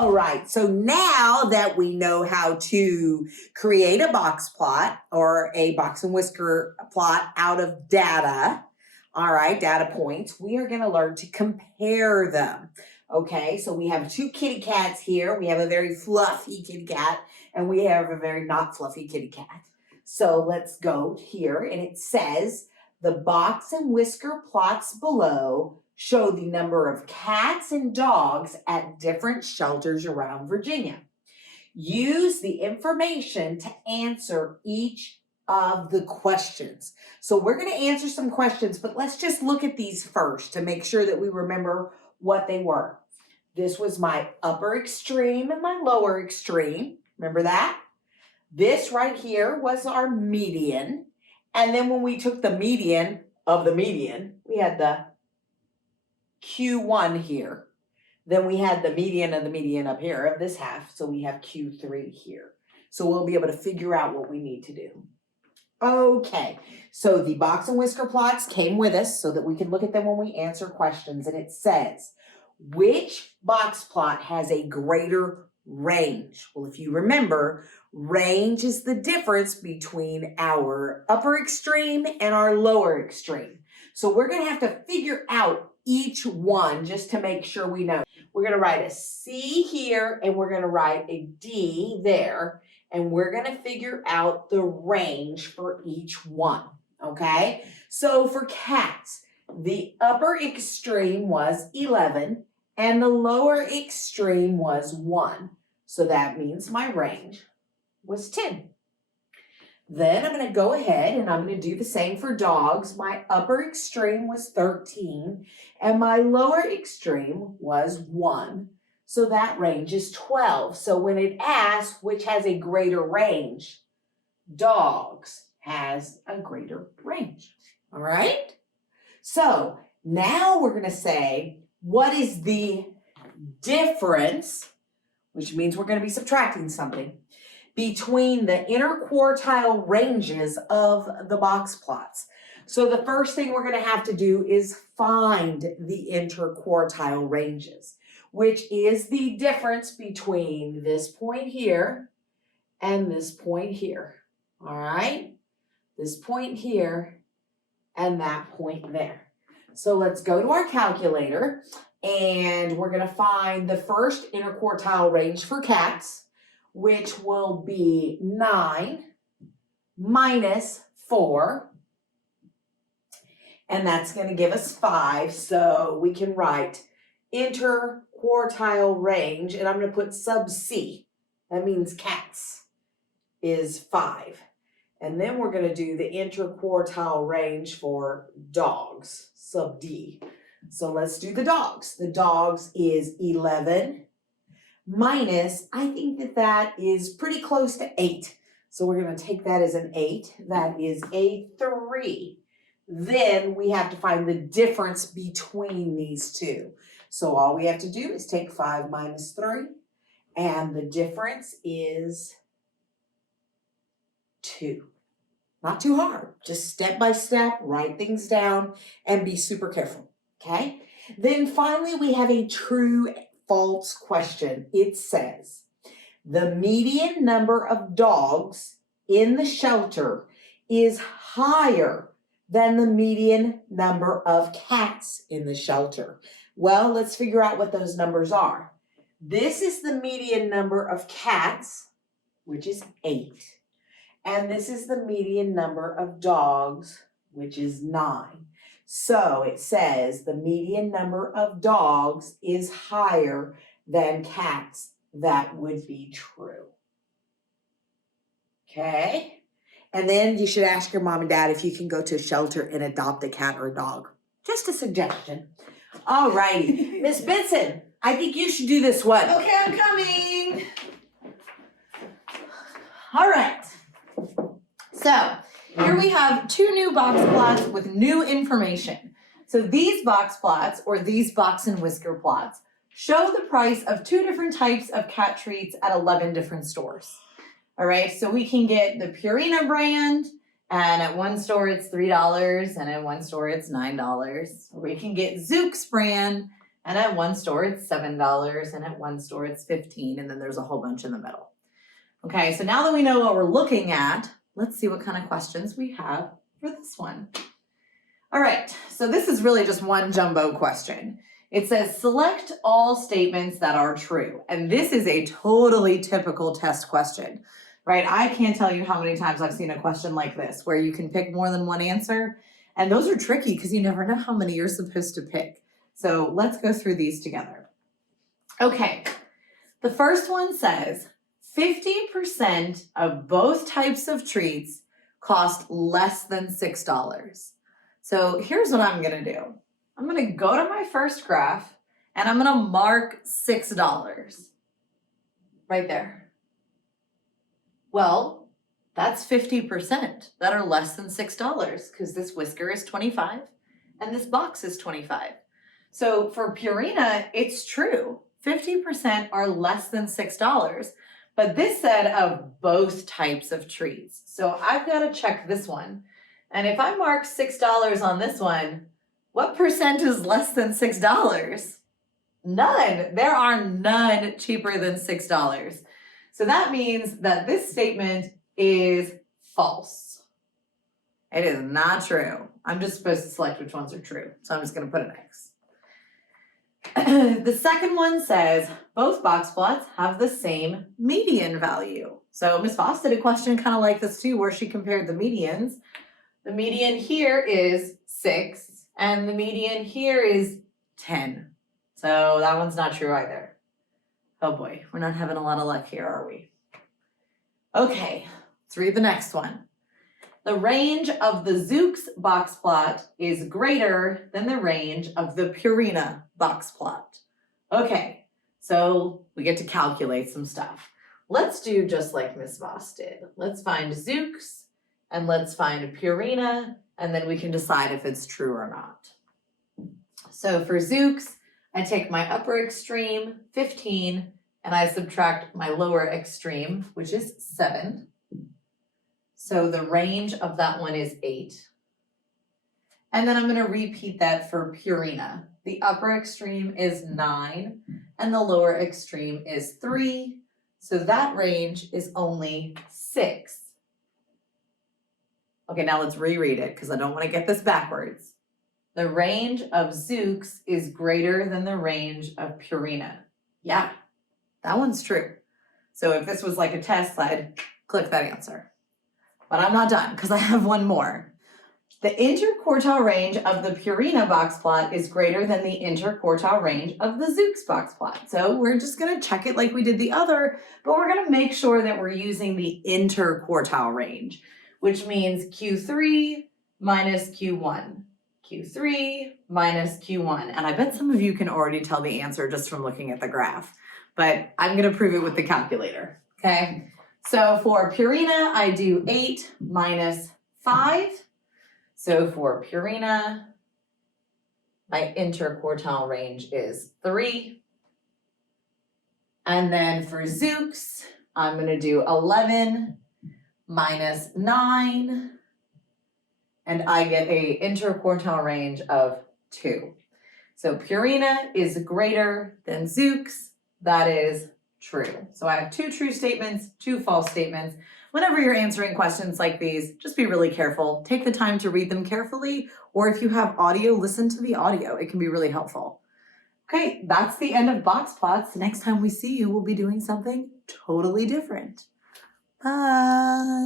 All right, so now that we know how to create a box plot or a box and whisker plot out of data, all right, data points, we are going to learn to compare them. Okay, so we have two kitty cats here. We have a very fluffy kitty cat, and we have a very not fluffy kitty cat. So let's go here, and it says the box and whisker plots below show the number of cats and dogs at different shelters around Virginia. Use the information to answer each of the questions. So we're going to answer some questions, but let's just look at these first to make sure that we remember what they were. This was my upper extreme and my lower extreme. Remember that? This right here was our median. And then when we took the median of the median, we had the Q1 here. Then we had the median of the median up here of this half. So we have Q3 here. So we'll be able to figure out what we need to do. Okay, so the box and whisker plots came with us so that we can look at them when we answer questions. And it says, which box plot has a greater range? Well, if you remember, range is the difference between our upper extreme and our lower extreme. So we're going to have to figure out each one just to make sure we know. We're going to write a C here and we're going to write a D there. And we're going to figure out the range for each one. Okay, so for cats, the upper extreme was 11 and the lower extreme was 1. So that means my range was 10. Then I'm going to go ahead and I'm going to do the same for dogs. My upper extreme was 13 and my lower extreme was 1. So that range is 12. So when it asks which has a greater range, dogs has a greater range. All right? So now we're going to say, what is the difference, which means we're going to be subtracting something, between the interquartile ranges of the box plots. So the first thing we're going to have to do is find the interquartile ranges, which is the difference between this point here and this point here. All right? This point here and that point there. So let's go to our calculator and we're going to find the first interquartile range for cats, which will be 9 minus 4. And that's going to give us 5. So we can write interquartile range, and I'm going to put sub C. That means cats is 5. And then we're going to do the interquartile range for dogs, sub D. So let's do the dogs. The dogs is 11 minus, I think that is pretty close to 8. So we're going to take that as an 8. That is a 3. Then we have to find the difference between these two. So all we have to do is take 5 minus 3, and the difference is 2. Not too hard, just step by step, write things down, and be super careful, okay? Then finally, we have a true false question. It says, the median number of dogs in the shelter is higher than the median number of cats in the shelter. Well, let's figure out what those numbers are. This is the median number of cats, which is 8. And this is the median number of dogs, which is 9. So it says the median number of dogs is higher than cats. That would be true. Okay? And then you should ask your mom and dad if you can go to a shelter and adopt a cat or a dog. Just a suggestion. All righty. Miss Benson, I think you should do this one. Okay, I'm coming. All right. So here we have 2 new box plots with new information. So these box plots, or these box and whisker plots, show the price of 2 different types of cat treats at 11 different stores. All right, so we can get the Purina brand, and at one store it's $3, and at one store it's $9. Or we can get Zook's brand, And at one store it's $7, and at one store it's $15, and then there's a whole bunch in the middle. Okay, so now that we know what we're looking at, let's see what kind of questions we have for this one. All right, so this is really just one jumbo question. It says select all statements that are true. And this is a totally typical test question, right? I can't tell you how many times I've seen a question like this where you can pick more than one answer. And those are tricky because you never know how many you're supposed to pick. So let's go through these together. Okay, the first one says 50% of both types of treats cost less than $6. So here's what I'm gonna do. I'm gonna go to my first graph and I'm gonna mark $6 right there. Well, that's 50% that are less than $6 because this whisker is 25 and this box is 25. So for Purina, it's true. 50% are less than $6, but this said of both types of treats. So I've got to check this one. And if I mark $6 on this one, what percent is less than $6? None. There are none cheaper than $6. So that means that this statement is false. It is not true. I'm just supposed to select which ones are true. So I'm just going to put an X. The second one says both box plots have the same median value. So Ms. Voss did a question kind of like this too, where she compared the medians. The median here is 6 and the median here is 10. So that one's not true either. Oh boy, we're not having a lot of luck here, are we? Okay, let's read the next one. The range of the Zoox box plot is greater than the range of the Purina box plot. Okay, so we get to calculate some stuff. Let's do just like Ms. Voss did. Let's find Zoox and let's find Purina, and then we can decide if it's true or not. So for Zoox, I take my upper extreme, 15, and I subtract my lower extreme, which is 7. So the range of that one is 8. And then I'm going to repeat that for Purina. The upper extreme is 9 and the lower extreme is 3. So that range is only 6. Okay, now let's reread it because I don't want to get this backwards. The range of Zoox is greater than the range of Purina. Yeah, that one's true. So if this was like a test, I'd click that answer. But I'm not done because I have one more. The interquartile range of the Purina box plot is greater than the interquartile range of the Zoox box plot. So we're just going to check it like we did the other, but we're going to make sure that we're using the interquartile range, which means Q3 minus Q1. Q3 minus Q1. And I bet some of you can already tell the answer just from looking at the graph, but I'm going to prove it with the calculator. Okay. So for Purina, I do 8 minus 5. So for Purina, my interquartile range is 3. And then for Zoox, I'm going to do 11 minus 9. And I get a interquartile range of 2. So Purina is greater than Zoox. That is true. So I have 2 true statements, 2 false statements. Whenever you're answering questions like these, just be really careful. Take the time to read them carefully, or if you have audio, listen to the audio. It can be really helpful. Okay, that's the end of box plots. Next time we see you, we'll be doing something totally different. Bye.